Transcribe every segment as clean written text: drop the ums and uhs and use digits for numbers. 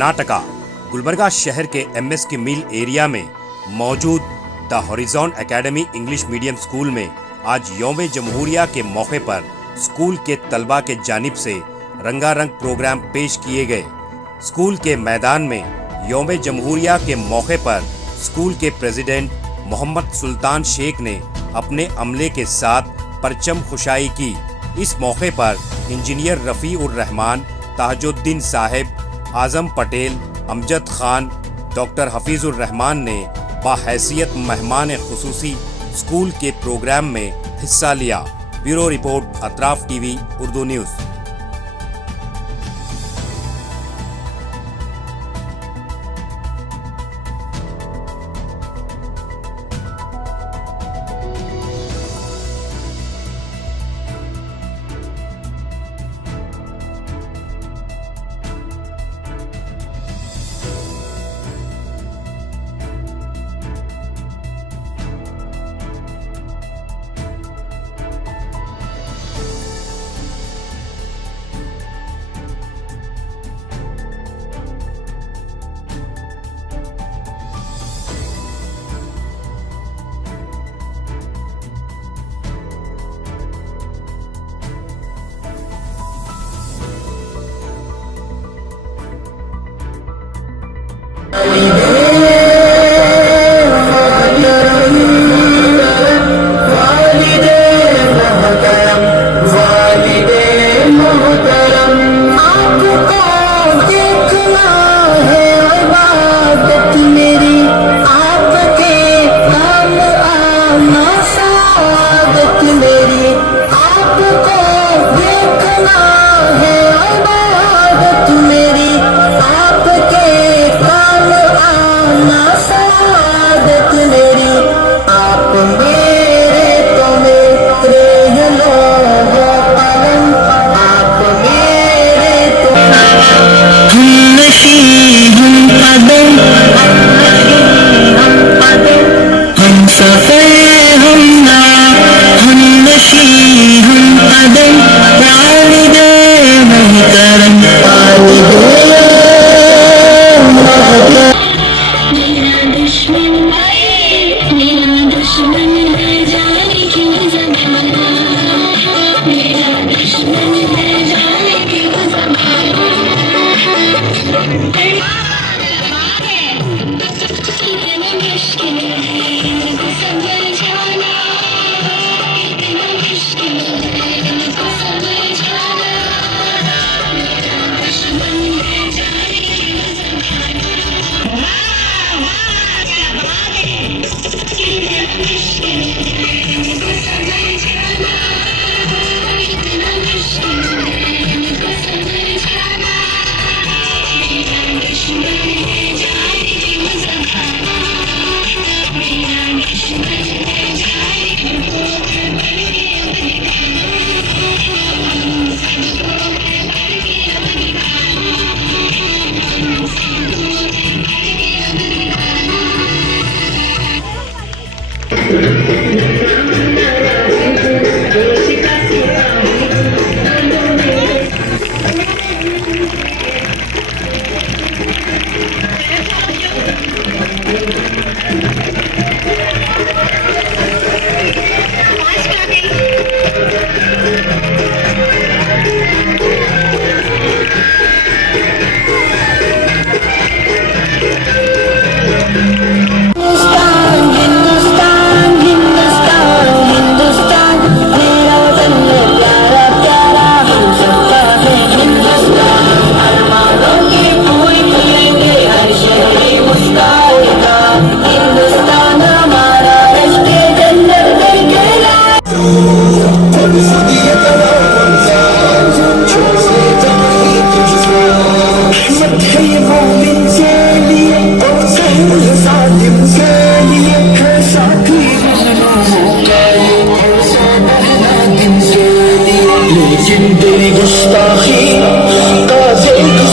कर्नाटका गुलबर्गा शहर के MSK mill area में मौजूद the horizon academy English medium school में आज यौम जमहूरिया के मौके पर स्कूल के तलबा के जानिब से रंगारंग प्रोग्राम पेश किए गए। स्कूल के मैदान में यौम जमहूरिया के मौके पर स्कूल के प्रेसिडेंट मोहम्मद सुल्तान शेख ने अपने अमले के साथ परचम खुशाई की। इस मौके पर इंजीनियर रफ़ी उर रहमान, ताजुद्दीन साहिब, आज़म पटेल, अमजद खान, डॉक्टर हफीजुर रहमान ने बाहैसियत मेहमान खुसूसी स्कूल के प्रोग्राम में हिस्सा लिया। Bureau report, Atraf TV Urdu news.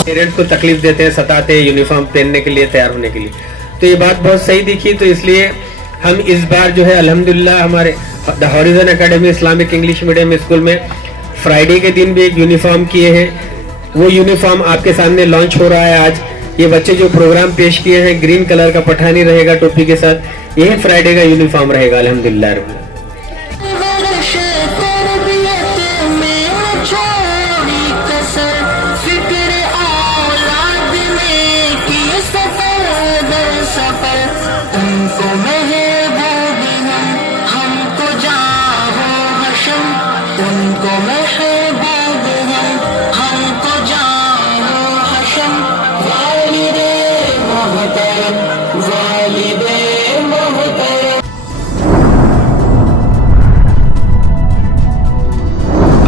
Parents को तकलीफ देते हैं, सताते हैं यूनिफॉर्म पहनने के लिए, तैयार होने के लिए। तो ये बात बहुत सही दिखी, तो इसलिए हम इस बार जो है अल्हम्दुलिल्लाह हमारे the horizon academy Islamic English medium school में फ्राइडे के दिन भी एक यूनिफॉर्म किए हैं। वो यूनिफॉर्म आपके सामने लॉन्च हो रहा है आज। ये बच्चे जो प्रोग्राम पेश किए हैं, ग्रीन कलर का पठानी रहेगा टोपी के साथ, यही फ्राइडे का यूनिफॉर्म रहेगा अल्हम्दुलिल्लाह।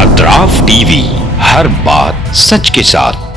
अतराफ टीवी, हर बात सच के साथ।